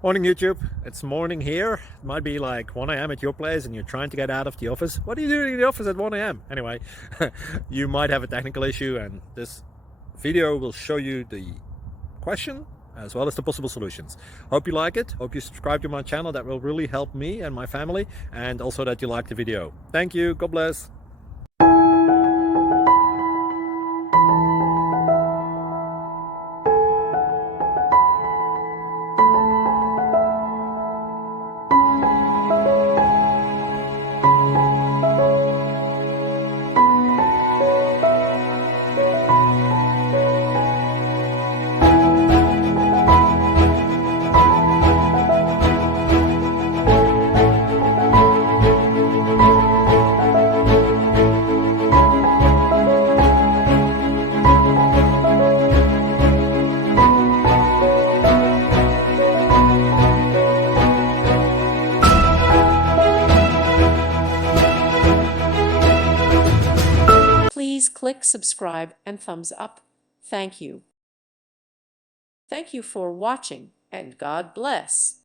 Morning YouTube, it's morning here. It might be like 1 a.m. at your place and you're trying to get out of the office. What are you doing in the office at 1 a.m? Anyway, you might have a technical issue and this video will show you the question as well as the possible solutions. Hope you like it, hope you subscribe to my channel. That will really help me and my family, and also that you like the video. Thank you, God bless. Please click subscribe and thumbs up. Thank you. Thank you for watching, and God bless.